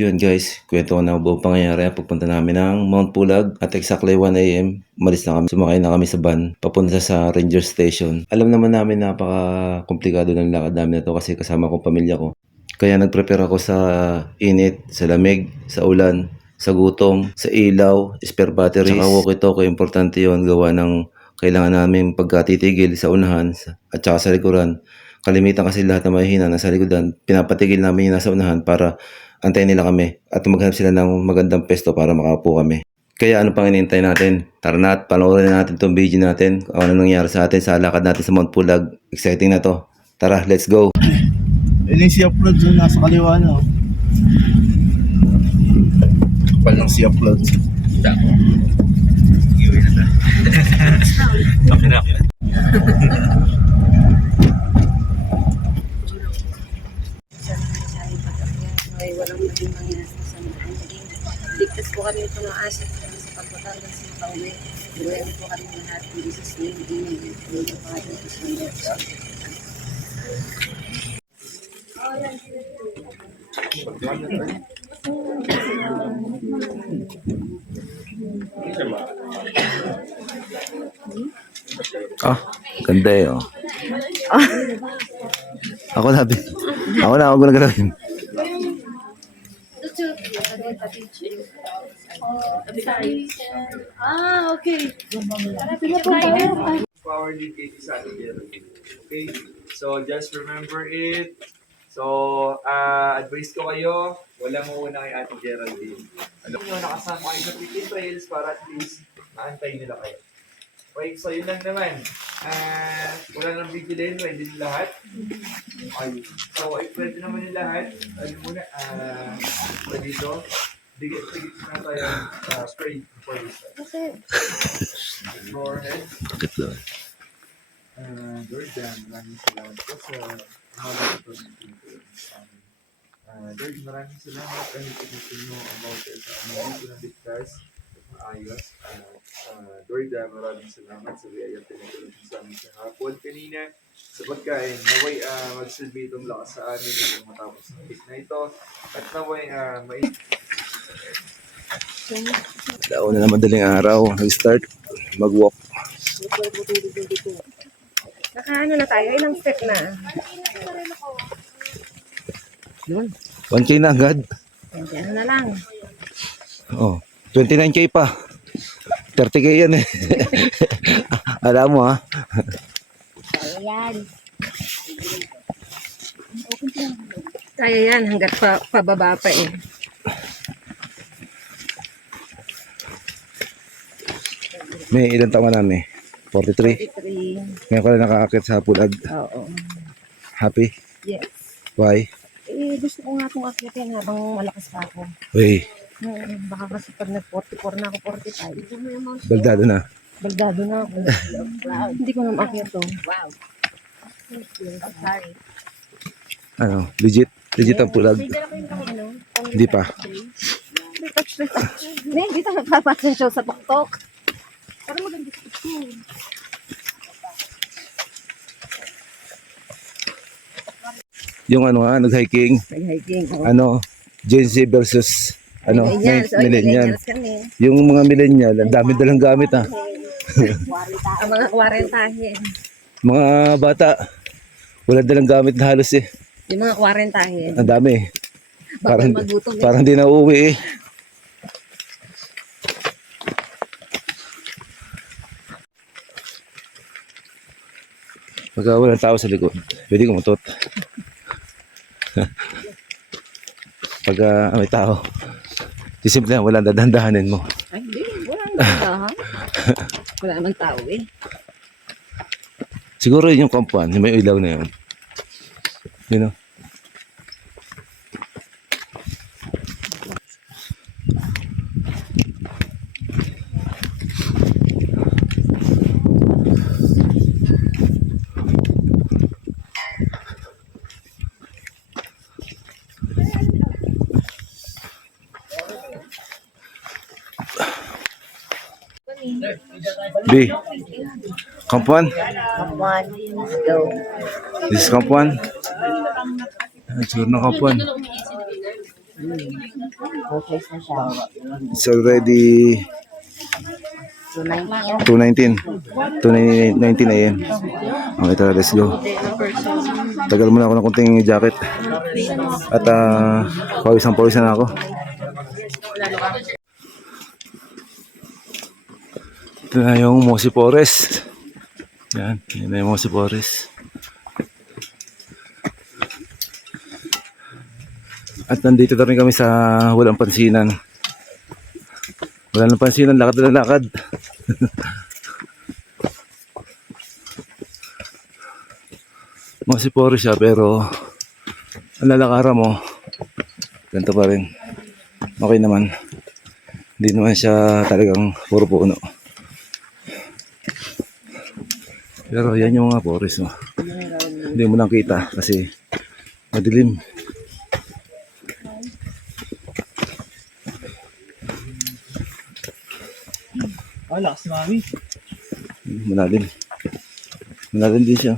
Yun guys, kwento ko na buong pangyayari pagpunta namin ng Mount Pulag at exactly 1 AM, malis na kami, sumakay na kami sa van papunta sa ranger station. Alam naman namin napaka-komplikado ng lakad namin na to kasi kasama kong pamilya ko. Kaya nag-prepare ako sa init, sa lamig, sa ulan, sa gutom, sa ilaw, spare batteries, saka walkie-talkie. Importante yun, gawa ng kailangan namin pagkatitigil sa unahan at saka sa likuran. Kalimitan kasi lahat na mahihina nasa likodan, pinapatigil namin yung nasa unahan para antayin nila kami at maghanap sila ng magandang pesto para makaupo kami. Kaya ano pang inintay natin? Tara na at panoorin natin itong video natin kung ano nangyari sa atin sa lakad natin sa Mount Pulag. Exciting na to. Tara, let's go! Yun yung si-upload dyan, nasa kaliwa na. Kapal ng si-upload. Iuwi na tayo. Okay na. Ay, walang maging mangyari sa mga ligtas po kami ito ng asset sa pagpunta ng sa pauwi. Ready po kami lahat ng Jesus name. Amen. Thank you, Father, to Son, and Ganda eh oh. Ako na ako na galawin. okay. Power leakage sa ating Geraldine. Okay? So, just remember it. So, advice ko kayo, walang muna kay Ate Geraldine. Alam nyo, nakasama kayo sa Pikin Trails para at least maantay nila kayo. Okay, so yun lang naman. Wala nang bigilin, ready din lahat. Okay. So, if ready naman yung lahat, ano muna, dito, digit na tayo spray before we start. Forehead. Bakit daw? Lord, maraming salamat po sa mahalaga po ng pinto sa amin. Lord, maraming salamat dahil pinagin mo ang mountain sa amin dito na ligtas at maayos. Lord, maraming salamat sa biyayang pinagulong sa amin sa hapon kanina sa pagkain. Naway magsilbi itong lakas sa amin upang matapos ng week na ito at naway Daon na madaling araw, nag-start, mag-walk. Nakaano na tayo? Ilang step na? 1K na agad. Ano na lang. Oh, 29K pa. 30K yan eh. Alam mo ha. Ayan. Kaya yan, hanggat pababa pa eh. May ilang taon na namin? 43. 3. Ngayon ko na nakakakit sa Pulag. Oo. Happy? Yes. Why? Gusto ko nga itong akyatin habang malakas pa ako. Uy, Baka kasi pag nag-44 na ako, 45. baldado na. Baldado na ako. Hindi ko na maakyat to. Wow. Sorry. Ano, legit? Legit ang Pulag? Hindi pa. Hindi tayo nagpapasin show sa tuktok. Pero maganda sa tuktok. Yung ano nga, nag-hiking. Nag-hiking. Ano, Gen Z versus ano, millennial. Kami. Yung mga millennial, ang dami dalang gamit ha. Ang mga 40 Mga bata, wala dalang gamit na halos eh. yung mga 40 Ang dami. Parang, magutom eh. parang di na uuwi eh. Pagka walang tao sa likod, pwede kumutot. Pagka may tao, di simple lang, walang dadandahanin mo. Ay, hindi. Wala naman ha? Wala naman tao eh. Siguro yun yung kampuan, yung may ilaw na yun. You know? B. Camp 1? Come on, let's go. This is Camp 1? Sure na Camp 1. Purchase na siya. It's already 290 yan. 219. 219 AM. Okay, tara, let's go. Tagal muna ako ng kunting jacket. At pawis na ako. Ito na yung Mosi Forest. Yan, yun na yung Mosi Forest. At nandito na rin kami sa walang pansinan. Walang pansinan, lakad na lakad. Mosi Forest siya pero ang lalakaran mo ganito pa rin. Okay naman. Hindi naman siya talagang puro puno. Pero yan yung mga forest mo. Hindi mo lang kita kasi madilim. Ah, lakas ni Mami. Malalim. Malalim din siya.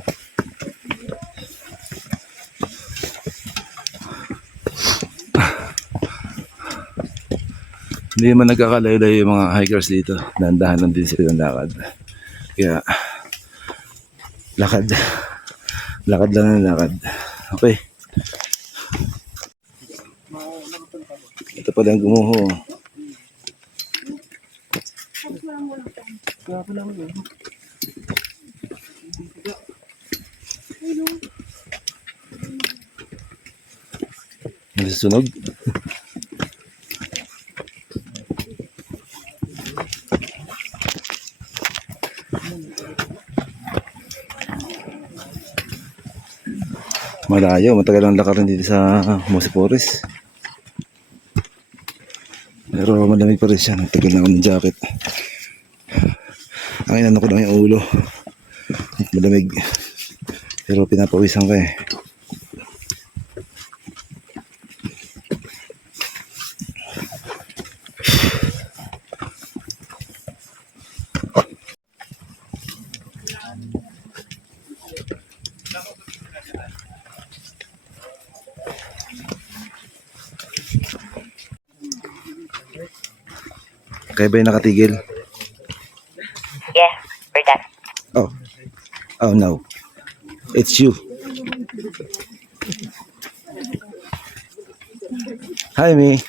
Hindi naman nagkakalayo-layo yung mga hikers dito. Dahan-dahan lang din sila ng lakad. Kaya lakad. Lakad lang ng lakad. Okay. Ito pala ang gumuho. Nasusunog? Malayo, matagal ang lakarin dito sa Mosi Forest. Pero malamig pa rin siya, nagtagal na ako ng jacket. Ang inano ko lang yung ulo. Malamig. Pero pinapawisan ko eh. Kaya ba yung nakatigil? Yeah, we're done. Oh. Oh no. It's you. Hi, May.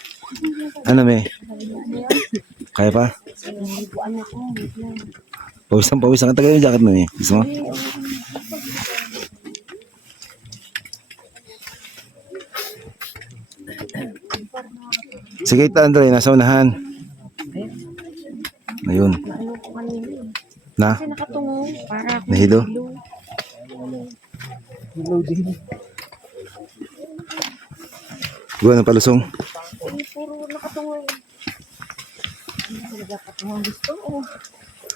Ano, May? Kaya pa? Pawisan ka. Tagal yung jacket mo, May. Gusto mo? Sige, Andre. Nasa unahan. Ayun. Na? Kasi nakatungo. Para ako Nahilo? Gawa ng palusong. puro nakatungo. Hindi talaga katungo ang gusto.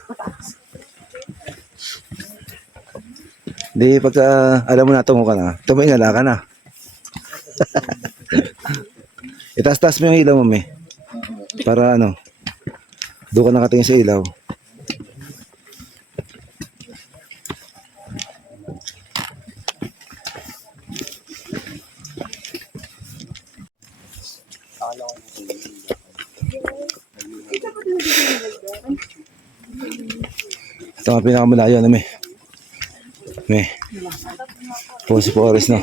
Mataas. Di pagka alam mo na tungo ka na, tumingala ka na. Itaas-taas mo yung ilaw mo, May. Para ano, doon ka nakatingin sa ilaw. Ito nga pinakamalayo na, May. Mosi Forest na.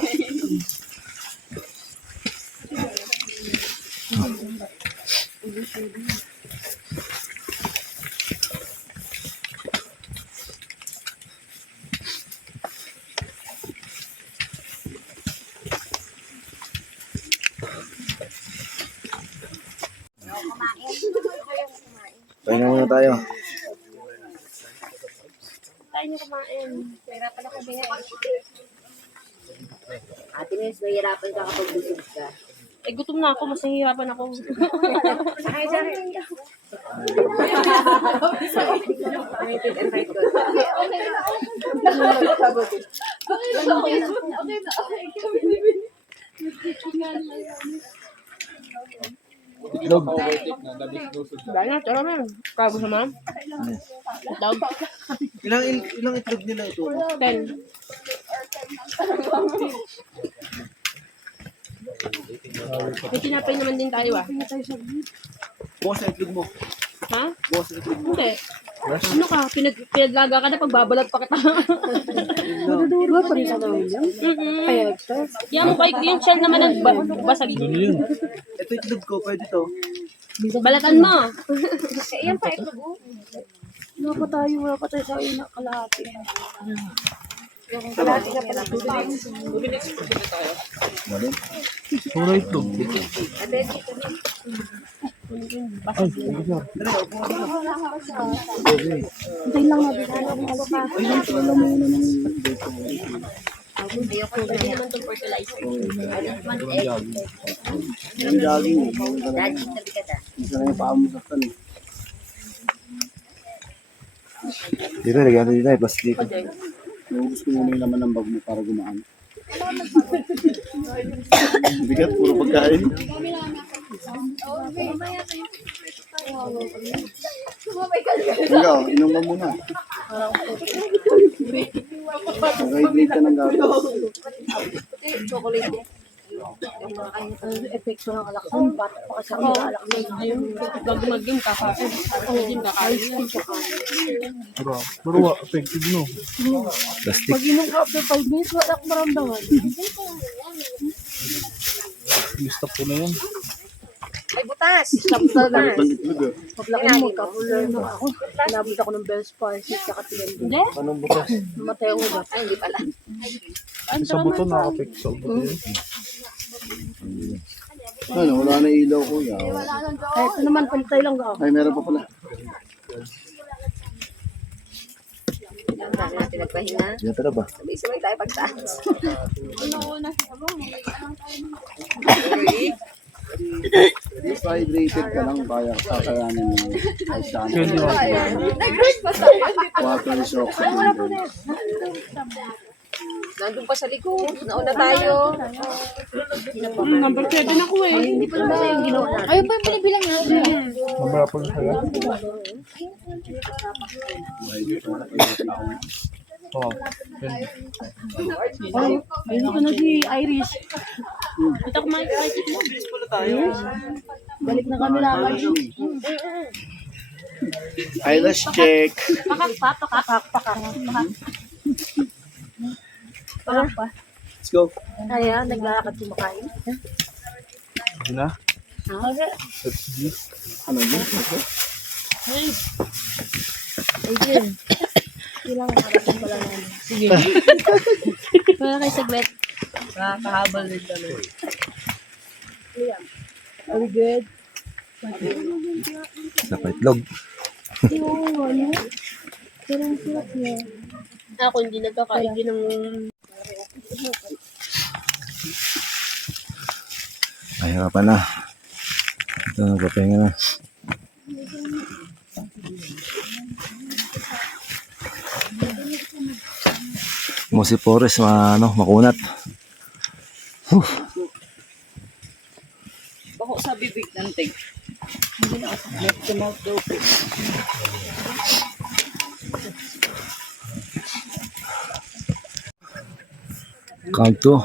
Pahinga muna tayo. Tayo niyo kumain. Mahirapan ako biya. Ate Miss, mahirapan ka kapag busog ka. Eh, gutom na ako. Mas nahihirapan ako. Ay, sorry. Panitig and right good. Dahil na, tara na. Kabo sa ma'am. Dog. Ilang itlog nila ito? 10. May tinapay naman din tayo ah. Bukas ang itlog mo. Ha? Bukas ang itlog mo. Hindi. Ano ka? Pinaglaga ka na pagbabalat pa kita. Diba pa rin sa gawin yan? Kaya ito. Yan mo bike, yung shell naman ang basag. Ito itlog ko, pwede to. Balatan mo. Yan pa ito po. Wala pa tayo sa ina kalahati. Kalahati na pala. Puro itlog. Hintayin lang natin. Ayoko na yan. Yung jogging. Daddy, tabi ka da. Isa na yung paa mo saktan eh. Dito, lagyan natin dito, plastic. Naubos ko muna yung laman ng bag mo para gumaan. Bigat, puro pagkain. Ikaw, inom ka muna. Mag-hydrate ka ng gatas. Chocolate. Epekto ng alaksan. Bata pa kasi ang alaksan. Gagmagin kakain. Gagmagin kakain. Pero effective no. Plastic. Pag inom ka after 5 minutes, wala akong maramdaman. Stop ko na yan. Ay, butas! Stop talaga. Ang itlog ah. Paglaki mo, kapular na ako. Nabot ako ng Bell's Palsy, tsaka tinanong. Hindi? Anong butas? Namatay ako ba? Ay, hindi pala. Sa buto nakapik sa buto yan. Ano, wala na ilaw kuya. Ay, ito naman, pantay lang ako. Ay, meron pa pala. Kailangan natin nagpahinga. Dito na ba? Sabay-sabay tayo pagtaas. Basta hydrated ka lang, kaya kakayanin mo. Ay, sana. Water is oxygen. Nandun pa sa likod. Nauna tayo. Number 7 ako eh. Hindi pa naman yung ginawa natin. Ayun pa yung pinibilang natin. Mamaya pa siya. Oh, Ayun ko na si Iris. Ito ko makikita mo. Balik na kami lakad. eyelash check. Pakak pa. Let's go. Kaya, naglalakad kumakain. Hindi na? Ano yun? Ayun. Kailangan marating pala namin. Sige. Kaya kayo saglit. Nakakahabal rin kami. Are we good? Sa itlog. Pero ang sarap niya. Ako hindi nagkakain din ng... Mahirapan na. Ito, nagpapahinga na. Mosi Forest, makunat. Bako sa bibig ng tig. Count to.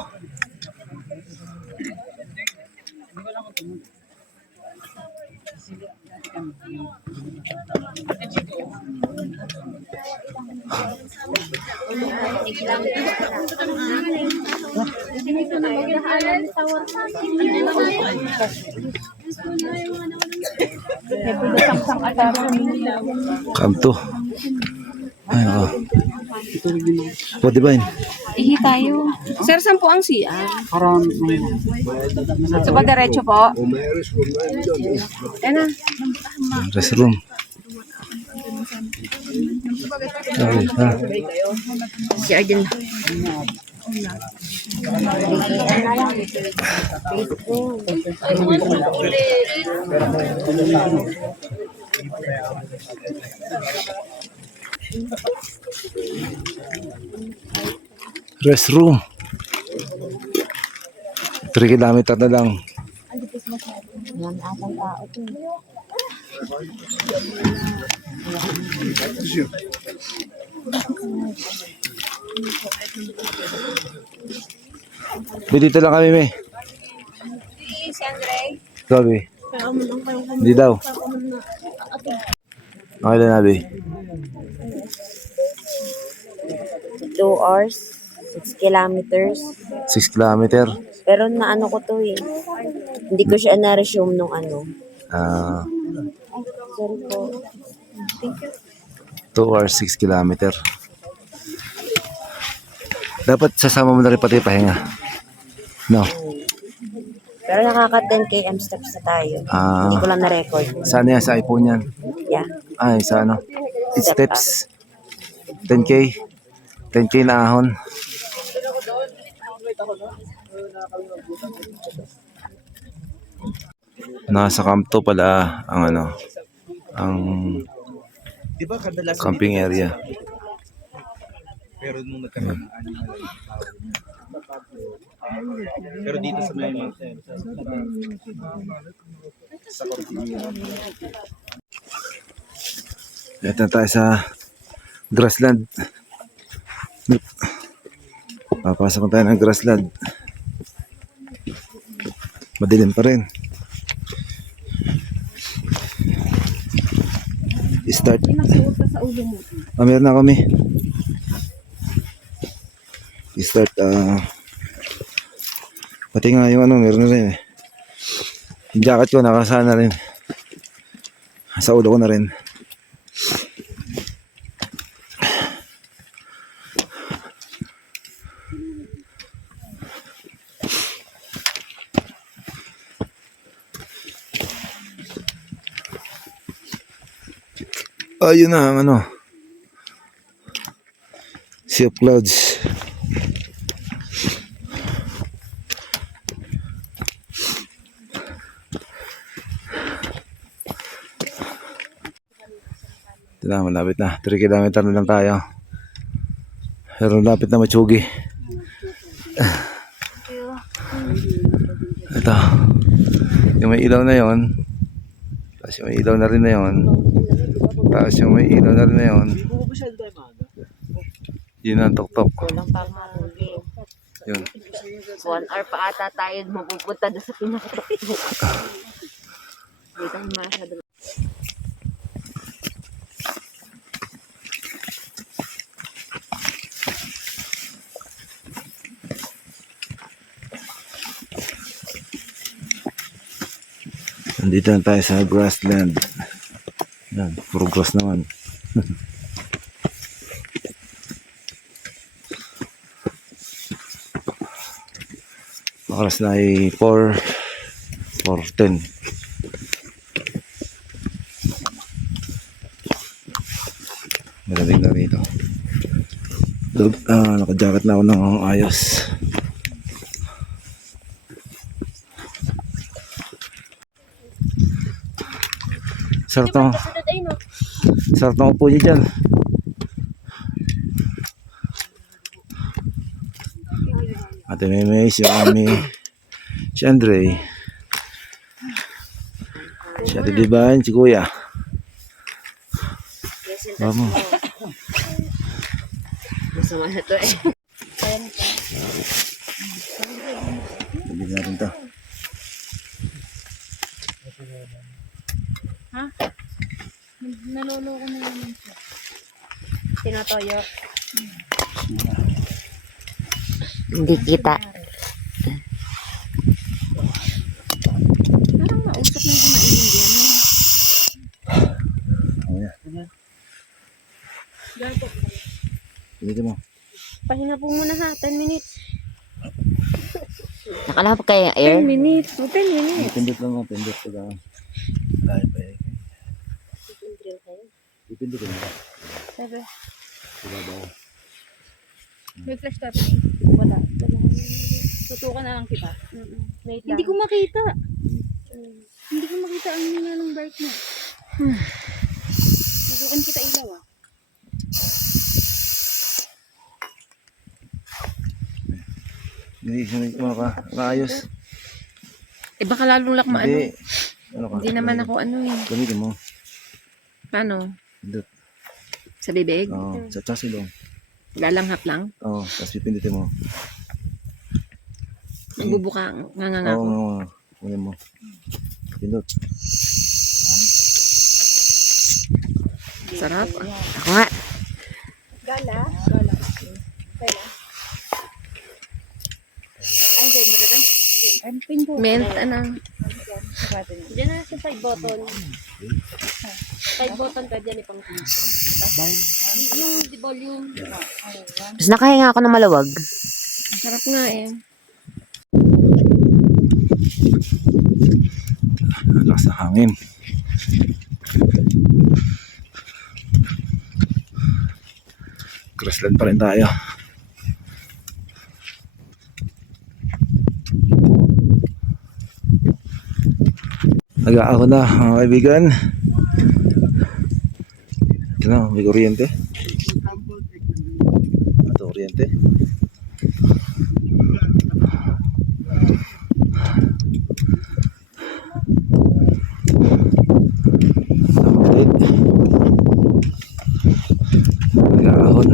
Count to. Ay, ako. O, di ba yun? Ihi tayo. Sir, saan po ang CR? Parang, Sa pag-diretso po? Restroom. Sorry, ha? CR din. Restroom. 3 kilometer na lang. Dito lang kami, me. Gabi. Hindi daw. Okay lang, Abi. 2 hours, 6 kilometers. 6 kilometer. Pero naano ko to eh. Hindi ko siya na-resume nung ano. Ah, Sorry po. 2 hours, 6 kilometer. Dapat sasama mo na rin pati pahinga. No. Pero nakaka 10 km steps na tayo. Ah. Hindi ko lang na-record. Saan yan? Sa iPhone yan? Yeah. Ay, sa ano? It steps. 10K. 10K na ahon. Nasa Camp 2 pala ang ano, ang camping area. Pero nung nagkaroon ng animal pero dito sa may Dito na tayo sa grassland. Papasok na tayo ng grassland. Madilim pa rin. Start. Meron na kami. Start. Pati nga yung ano, meron na rin eh. Yung jacket ko nakasaan na rin. Sa ulo ko na rin. Ayun na ang ano. Sea of Clouds. Ito na, malapit na. 3 kilometer na lang tayo. Pero lapit na Machugi. Ito. Yung may ilaw na yon. Tapos yung may ilaw na rin na yon. Tapos yung may ilaw na rin na yun. Yun ang tok-tok. Kulang pa nga. Yun. 1 hour pa ata tayo mapupunta doon sa pinakatok. Dito ang masyado. Nandito na tayo sa grassland. Yan, puro grass naman. Oras na ay 4:10. Malamig na rito. Naka-jacket na ako ng ayos. Sarap na. Sarap na upo niyo dyan. Ate Meme, si Mami, si Andre, si Ate Diban, si Kuya. Vamos. Masama na to eh. Bigyan natin to. Naloloko na yun. Tinotoyo. Hindi kita. Parang mausap na yung mainit yan. Dito mo. Pahinga po muna ha, 10 minutes. Nakalap kaya air? 10 minutes. 10 minutes. Pindot lang mo, pindot ko lang. Dahil pa eh. Pindot ko lang. Sabi, Diba ba? may flash tap na wala. Tutukan na lang kita. Wait lang. Hindi ko makita. Hindi ko makita ang nila ng bright mo. Tutukan kita ilaw ah. Hindi ano ka, maayos. Eh baka lalong lakma ano. Hindi. Ano ka? Hindi naman ako ano eh. Gamitin mo. Paano? Pindot. Sa bibig? Oo, sa chasilong. Lalanghap lang? Oo, tapos pipindutin mo. Nagbubuka nga nga nga Oo, ako. oo. Kunin mo. Pinot. Sarap. Ako nga. Gala. Gala. Kaya. Ay, hindi mo rin. Ay, pinto. Mint, ano. Diyan na sa side button. Side button ka dyan ipang yung di volume. Mas nakahinga ako ng maluwag. Sarap nga eh. Lakas ng hangin. Grassland pa rin tayo. Nag-aako na mga kaibigan. Ito na, may kuryente. Ito, kuryente. Nakapit. Nag-aahon.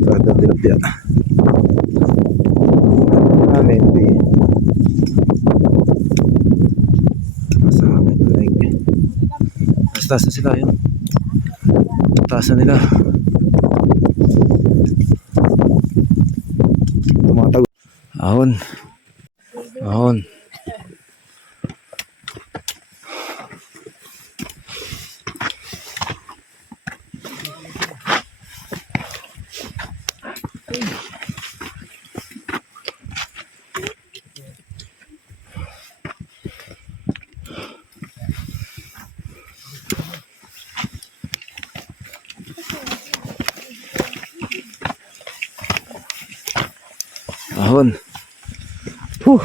Parang tilapia. Namin, di. Nasa amin, like. Mas taas na sila yun. Taas na nila. Tumatag. Ahon. Ahon. Ahon. Huh.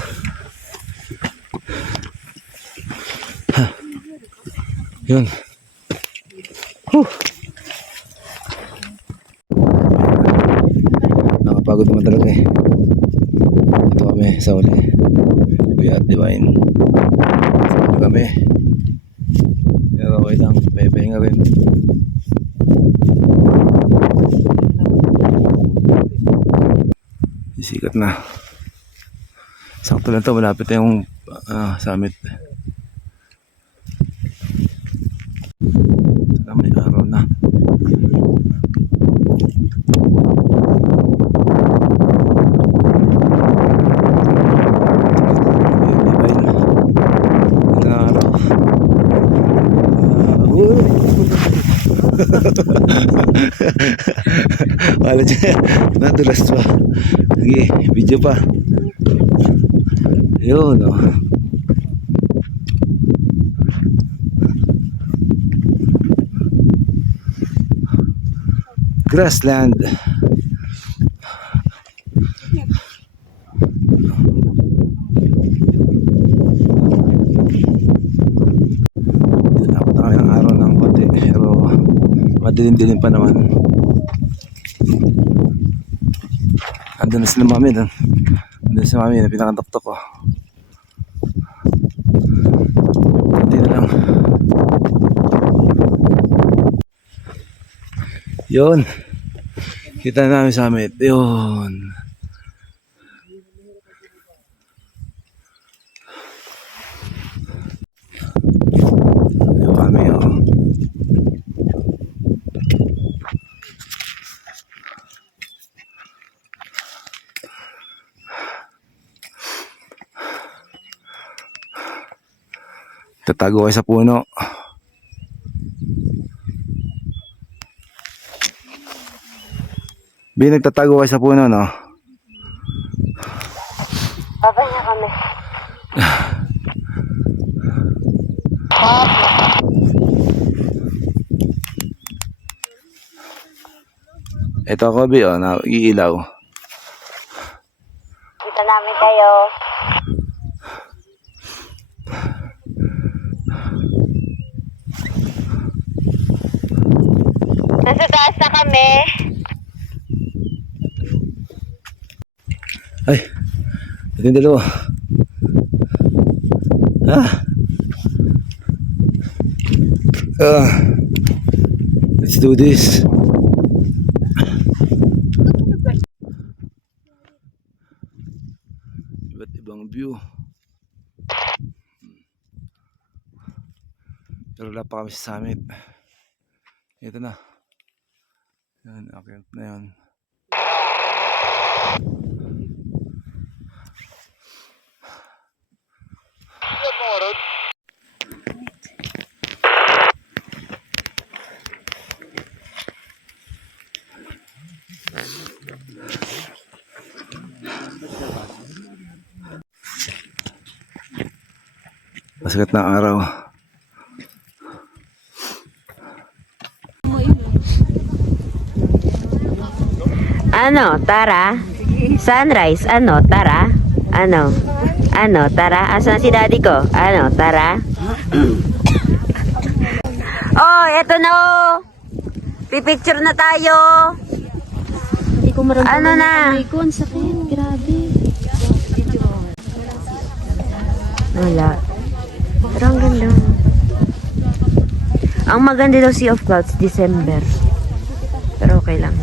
Ha. Yun. Huh. Nakapagod naman talaga eh. Ito kami sa uli. Kuya at Divine. Ito kami. Pero okay lang. May pahinga rin. Sikat na. Sakto lang to, malapit na yung summit. May araw na. Ito na araw. Wala dyan. Nadulas pa. Sige, video pa. Yun, oh. Grassland. Tinapot kami ng araw ng konti, pero madilim-dilim pa naman. Andun na sila mami doon. Andun si mami na pinakadoktok ko. Hindi na lang. Yun. Kita na namin summit. Yun. Yun kami, oh. Tatago kayo sa puno. Nagtatago kayo sa puno, no? Papahinga kami. Ito ako, Bi, oh, nag-iilaw. Kita namin kayo. Nasa taas na kami. Ay, ito yung dalawa. Let's do this. Iba't ibang view. Pero wala pa kami sa summit. Ito na. Yan, akyat na yan. Masikat na araw. Ano, tara? Sunrise, ano, tara? Ano? Ano, tara? Asan si daddy ko? Ano, tara? Oh, eto na oh! Pipicture na tayo! Hindi ko maramdaman Ano na? yung kamay ko. Ang sakit. Grabe. Wala. Pero ang ganda. Ang maganda daw Sea of Clouds, December. Pero okay lang.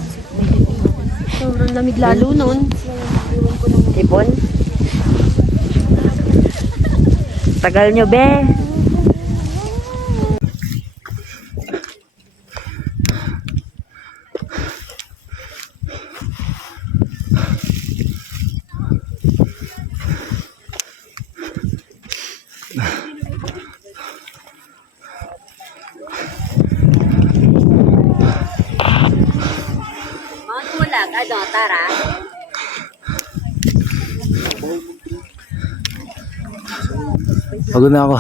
Sobrang lamig lalo nun. Tipon? Tagal nyo, be. Mount Pulag, ano, tara? Pagod na ako.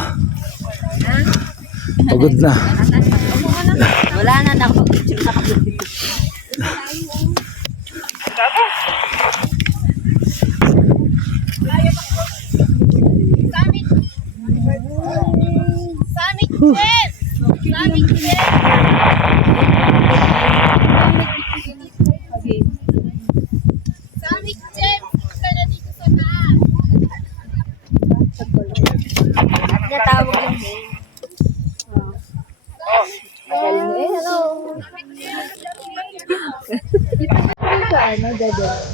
Pagod na. Wala na, nakapag-picture na kami. Natawag yung Ano, Dada?